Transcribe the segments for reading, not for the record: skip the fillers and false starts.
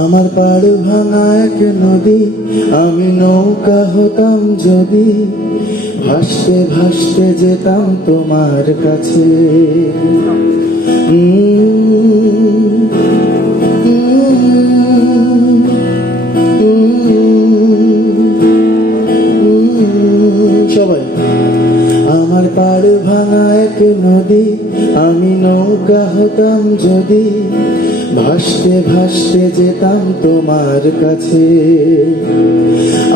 আমার পাড় ভাঙা এক নদী, আমি নৌকা হতাম যদি, ভাসতে ভাসতে যেতাম তোমার কাছে। সবাই আমার পাড় ভাঙা এক নদী, আমি নৌকা হতাম যদি, ভাসতে ভাসতে যেতাম তোমার কাছে।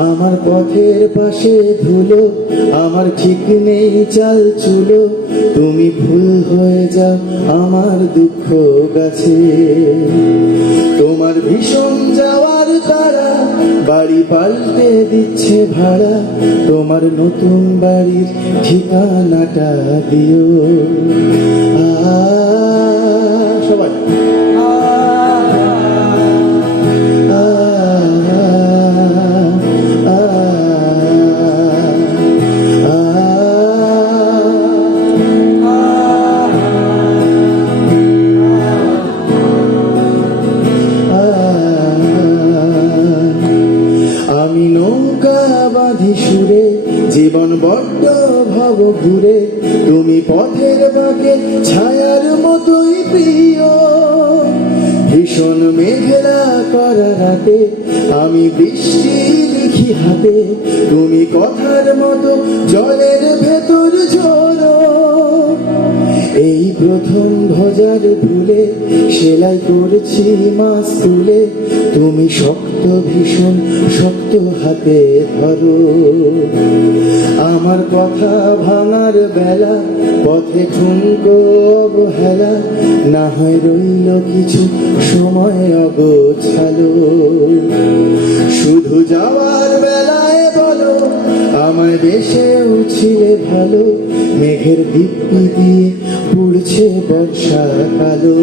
আমার পথের পাশে ধুলো, আমার ঠিক নেই চাল চুলো, তুমি ভুল হয়ে যাও আমার দুঃখ গাছে। তোমার ভীষণ যাওয়ার তারা বাড়ি পাল্টে দিচ্ছে ভাড়া, তোমার নতুন বাড়ির ঠিকানাটা দিও। সবাই আমি নৌকা বাঁধি সুরে, জীবন বড্ড ভব ঘুরে, তুমি পথের বাঁকে ছায়ার মতোই প্রিয়। ভীষণ মেঘলা করা রাতে আমি বৃষ্টি লিখি হাতে, তুমি কথার মতো জলের ভেতর ঝরো। এই প্রথম ভোজার ভুলে সেলাই করছি মাছ তুলে, তুমি শক্ত ভীষণ শক্ত হাতে ধরো। আমার কথা ভাঙার বেলা পথে ঠুনকো অবহেলা, না হয় রইল কিছু সময় অগোছালো। শুধু যাওয়ার বেলায় বলো আমায় বেশে উঠছিলে ভালো, মেঘের দিব্যি দিয়ে পুড়ছে বর্ষা কালো।